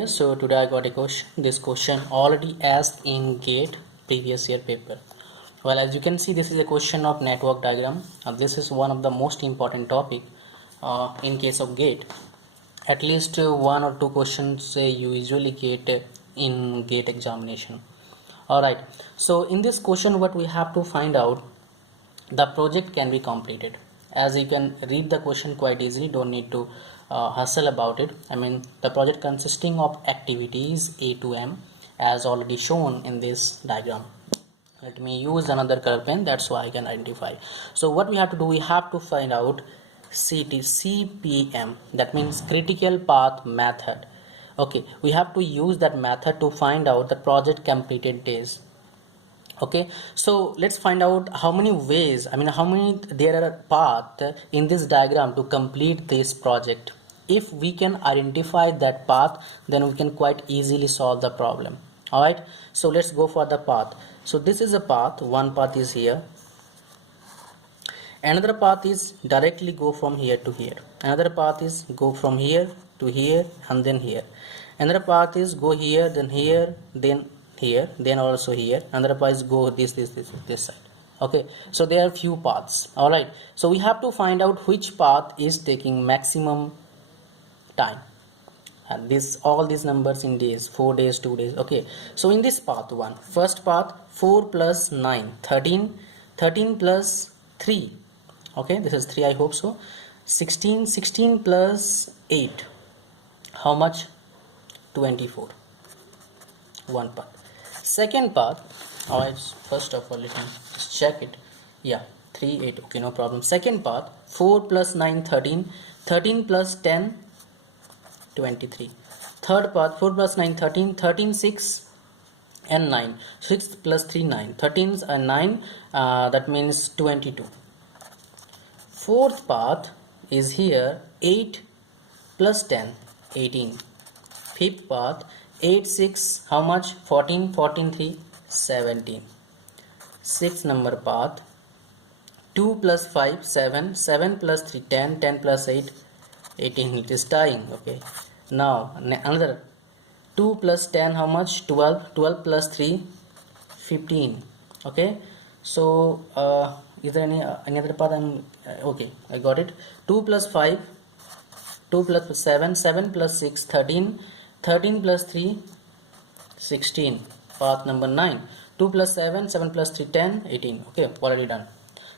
Yes, so today I got a question. This question already asked in GATE previous year paper. Well, as you can see, this is a question of network diagram. This is one of the most important topic in case of GATE. At least one or two questions you usually get in GATE examination. Alright, so in this question what we have to find out, the project can be completed. As you can read the question quite easily, don't need to hustle about it. I mean, the project consisting of activities A to M as already shown in this diagram. Let me use another color pen, that's why I can identify. So what we have to do, we have to find out CPM, that means critical path method. Okay, we have to use that method to find out the project completed days. Okay, so let's find out how many ways, how many there are path in this diagram to complete this project. If we can identify that path, then we can quite easily solve the problem. All right, so let's go for the path. So this is a path, one path is here, another path is directly go from here to here, another path is go from here to here and then here, another path is go here, then here, then here, then also here, another path is go this side. Okay, so there are few paths. All right, so we have to find out which path is taking maximum time, and this all these numbers in days, 4 days, 2 days. Okay, so in this path one, first path 4 plus 9 13, 13 plus 3, okay, this is 3, I hope so, 16, 16 plus 8, how much? 24. One path. Second path, all right, first of all let me just check it. Yeah, 3 8, okay, no problem. Second path 4 plus 9 13, 13 plus 10 23. Third path 4 plus 9 13, 13 6 and 9, 6 plus 3 9, 13 and 9, that means 22. Fourth path is here 8 plus 10 18. Fifth path 8 6, how much? 14, 14 3 17. Sixth number path 2 plus 5 7, 7 plus 3 10, 10 plus 8 18. It is tying. Okay, now another 2 plus 10, how much? 12, 12 plus 3 15. Okay, so is there any other path? Okay, I got it. 2 plus 5, 2 plus 7, 7 plus 6 13, 13 plus 3 16. Path number 9, 2 plus 7, 7 plus 3 10 18. Okay, already done.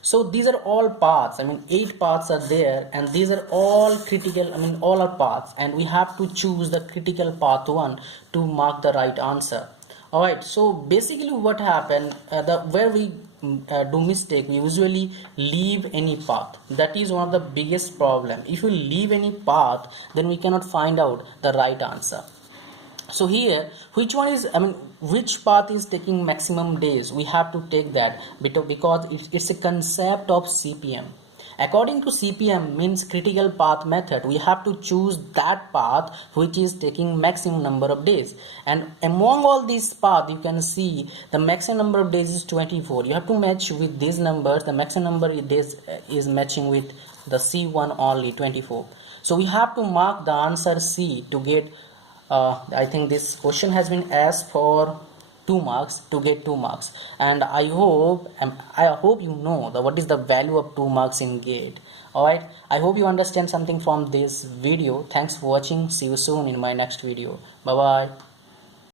So these are all paths, 8 paths are there, and these are all critical, all are paths, and we have to choose the critical path one to mark the right answer. Alright, so basically what happened, where we do mistake, we usually leave any path. That is one of the biggest problem. If we leave any path, then we cannot find out the right answer. So here, which one is, which path is taking maximum days? We have to take that because it's a concept of CPM. According to CPM, means critical path method, we have to choose that path which is taking maximum number of days. And among all these paths, you can see the maximum number of days is 24. You have to match with these numbers. The maximum number of days is matching with the C1 only, 24. So we have to mark the answer C to get I think this question has been asked for 2 marks, to get 2 marks, and I hope you know what is the value of 2 marks in GATE. Alright, I hope you understand something from this video. Thanks for watching. See you soon in my next video. Bye bye.